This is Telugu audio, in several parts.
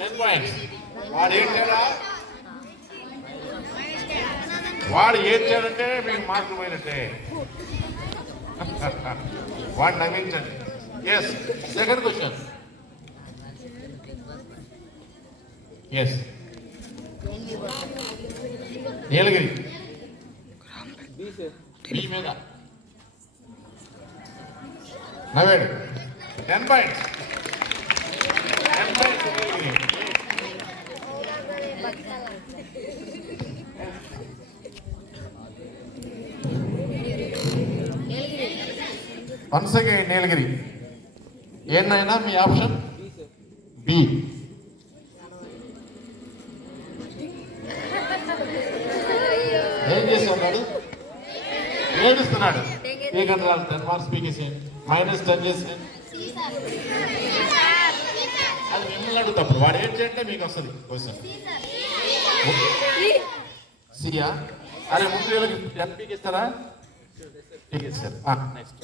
10 పాయింట్స్. వాడు ఏడ్చాడా? వాడు ఏడ్చాడంటే మీకు మార్కులు పోయినట్టే. వాడు నవ్వించండి. Yes, second question. Yes, Nilagiri B మీద నవ్వాడు. 10 points. 10 points Nilagiri. Once again Nilagiri. ఏందైనా మీ ఆప్షన్? బి. ఏం చేసి ఉన్నాడు? ఏడుస్తున్నాడు. పీకండ్రాలు 10 మార్క్స్ పీకేసి -10 చేసి అది మిమ్మల్ని అడుగుతాప్పుడు వాడు ఏం చేయంటే మీకు వస్తుంది క్వశ్చన్. సియా? అరే ముందు వీళ్ళకి 10 పీకిస్తారా? పీకిస్తారు. నెక్స్ట్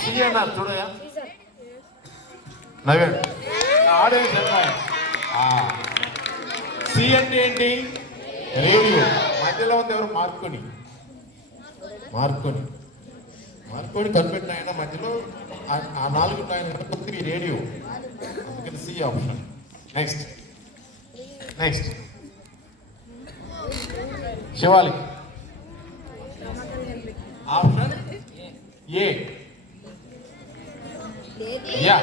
సి అన్నారు చూడయా, నవ్వాడు. ఆడే సి అంటే ఏంటి? రేడియో. మధ్యలో ఉంది ఎవరు? మార్కొని కనిపెట్టిన ఆయన మధ్యలో ఆ 4 ఆయన కనుకొంది ఈ రేడియో. అందుకని C option. Next Shivali. Option A. Yeah,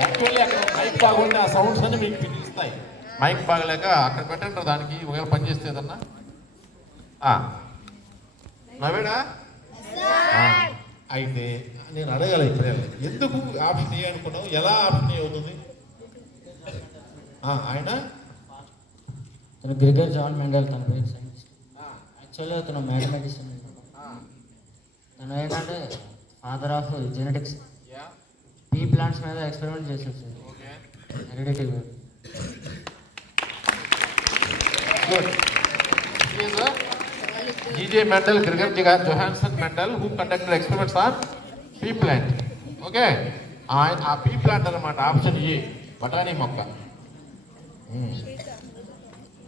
actually అక్కడ మైక్ బాగుంటే ఆ సౌండ్స్ అన్ని మీకు పిలుస్తాయి. మైక్ బాగలేక అక్కడ పెట్టండి దానికి, ఒకవేళ పనిచేస్తే ఏదన్నా. నవ్వాడా? అయితే నేను అడగాలి ఇప్పుడు, ఎందుకు ఆప్షన్ ఏ అనుకున్నావు? ఎలా ఆప్షన్ ఏ అవుతుంది? ఆయన గ్రిగర్ జాన్ మెండల్, తన పేరు సైంటిస్ట్. యాక్చువల్గా తను మ్యాథమెటిషియన్. తను ఏంటంటే father of genetics. Pea plants మీద ఎక్స్పెరిమెంట్ చేశారు sir. Heredity. G.J. Mendel, Gregor Johannes Mendel, who conducted experiments on pea plant. Okay, ఆ పీ ప్లాంట్ అన్నమాట. ఆప్షన్ ఏ, బఠానీ మొక్క.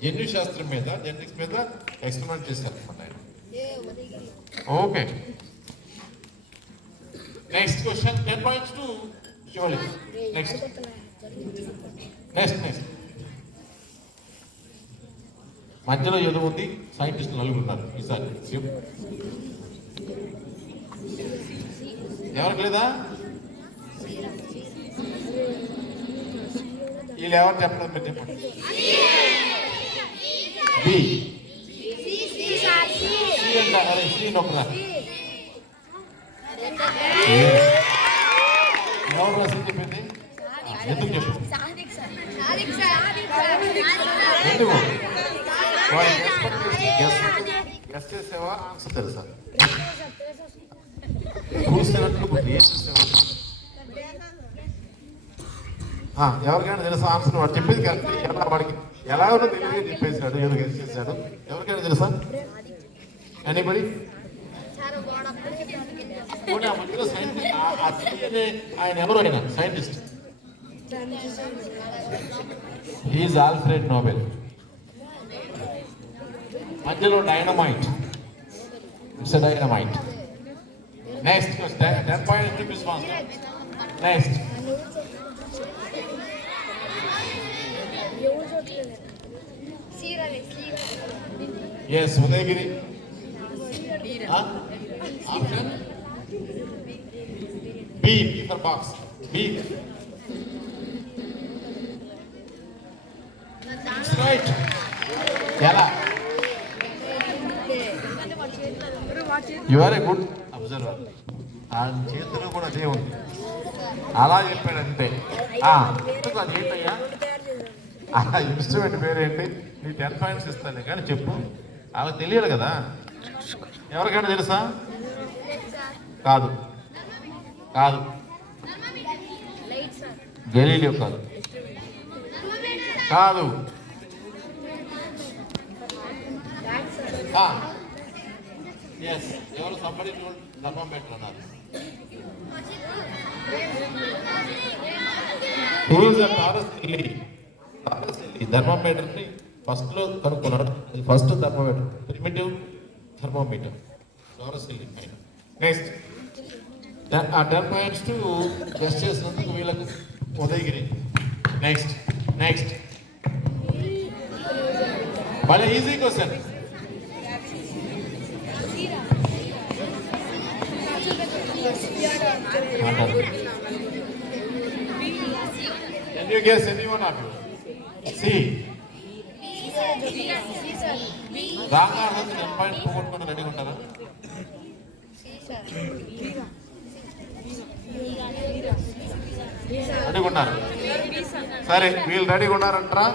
జన్యు శాస్త్రం మీద, జెనెటిక్స్ మీద ఎక్స్పెరిమెంట్ చేశారు అనమాట ఆయన. Okay, next question. 10 points to Shivali. Next మధ్యలో ఏదో ఉంది. సైంటిస్ట్ 4 ఉన్నారు ఈసారి. ఎవరికి లేదా? వీళ్ళు ఎవరు చెప్పడం? మీరు చెప్పండి. బి. అరే సి నొక్కరా. ఎవరు రాసి చెప్పింది? ఎందుకు చెప్పు? ఎందుకు? గెస్ట్ చేసేవా? ఆన్సర్ తెలుసా? చూసినట్లు ఎవరికైనా తెలుసా ఆన్సర్? వాడు చెప్పేది కరెక్ట్. ఎలా వాడికి ఎలా ఉన్నా తెలియదు చెప్పేశాడు, ఏదో గెస్ట్ చేశాడు. ఎవరికైనా తెలుసా? ఎనీబడి? మధ్యలో ఆయన ఎవరు? ఆయన సైంటిస్ట్. He's Alfred Nobel. మధ్యలో dynamite. It's dynamite. Next 10 points to బిస్మాస్. Next yes, Udayagiri. Option B. B for box. B. Right. ఎలా? You are a good observer. ఆ చేతిలో కూడా అదే ఉంది. అలా చెప్పాడు అంతే. అది ఏంటయ్యా? ఇన్స్ట్రుమెంట్ పేరేంటి? నీ 10 పాయింట్స్ ఇస్తాను కానీ చెప్పు. అలా తెలియదు కదా. ఎవరికైనా తెలుసా? కాదు. గెలీలియో కాదు. ఎస్, ఎవరు? సంబడి డబ్బం పెట్టన్నారు. ఈజ్ అ థర్మోమీటర్ ని ఫస్ట్ లో కనుక్కున్నాడు. ఇది first thermometer, primitive thermometer. Next ఆ 10 పాయింట్స్ టు టెస్ట్ చేసినందుకు వీళ్ళకు ఉదయగిరి. నెక్స్ట్ నెక్స్ట్ భలే easy question. Can you guess any one of you? C. Wrong answer 10 points పోగొట్టుకుని రెడీగా ఉంటారా? రెడీగా ఉన్నారు. సరే వీళ్ళు రెడీగా ఉన్నారంటారా?